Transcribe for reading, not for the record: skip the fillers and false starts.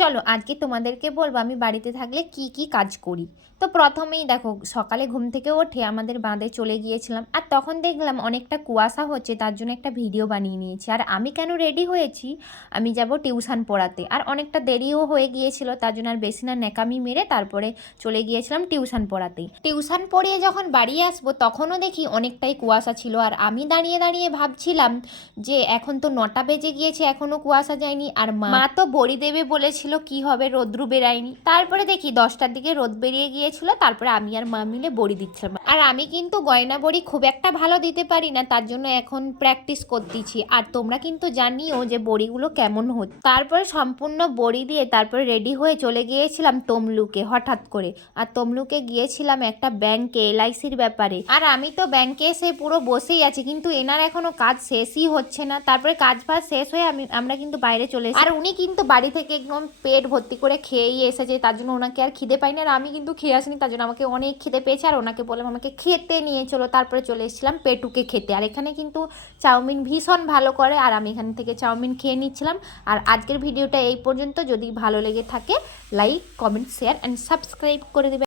চলো আজকে তোমাদেরকে বলবো আমি বাড়িতে থাকলে কি কি কাজ করি। তো প্রথমেই দেখো, সকালে ঘুম থেকে উঠে আমাদের বাঁধে চলে গিয়েছিলাম, আর তখন দেখলাম অনেকটা কুয়াশা হচ্ছে, তার জন্য একটা ভিডিও বানিয়ে নিয়েছি। আর আমি কেন রেডি হয়েছি, আমি যাব টিউশন পড়াতে, আর অনেকটা দেরিও হয়ে গিয়েছিল, তার জন্য আর বেশি না ন্যাকামি মেরে তারপরে চলে গিয়েছিলাম টিউশন পড়াতে। টিউশন পড়িয়ে যখন বাড়ি আসবো তখনও দেখি অনেকটাই কুয়াশা ছিল, আর আমি দাঁড়িয়ে দাঁড়িয়ে ভাবছিলাম যে এখন তো 9টা বেজে গিয়েছে, এখনো কুয়াশা যায়নি, আর মা তো বড়ি দেবে বলেছিল, কি হবে রোদ্রু বেরায়নি। তারপরে দেখি 10টার দিকে রোদ বেরিয়ে গিয়েছিল, তারপরে আমি আর মা মিলে বড়ি দিচ্ছিলাম। আর আমি কিন্তু গয়না বড়ি খুব একটা ভালো দিতে পারি না, তার জন্য এখন প্র্যাকটিস করতেছি। আর তোমরা কিন্তু জানিও যে বড়িগুলো কেমন হচ্ছে। তারপরে সম্পূর্ণ বড়ি দিয়ে তারপরে রেডি হয়ে চলে গিয়েছিলাম তমলুকে হঠাৎ করে। আর তমলুকে গিয়েছিলাম একটা ব্যাংকে, এলআইসির ব্যাপারে। আর আমি তো ব্যাংকে এসে পুরো বসেই আছি, কিন্তু এনার এখনো কাজ শেষই হচ্ছে না। তারপরে কাজ বাজ শেষ হয়ে আমরা কিন্তু বাইরে চলে এসেছি। আর উনি কিন্তু বাড়ি থেকে একদম পেট ভর্তি করে খেয়েই এসেছে, তার জন্য ওনাকে আর খিদে পাইনি। আর আমি কিন্তু খেয়ে আসিনি, তার জন্য আমাকে অনেক খিদে পেয়েছে। আর ওনাকে বললাম আমাকে খেতে নিয়ে চলো, তারপরে চলে এসেছিলাম পেটুকে খেতে। আর এখানে কিন্তু চাউমিন ভীষণ ভালো করে, আর আমি এখান থেকে চাউমিন খেয়ে নিচ্ছিলাম। আর আজকের ভিডিওটা এই পর্যন্ত। যদি ভালো লেগে থাকে like, comment, share and subscribe করে দেবে।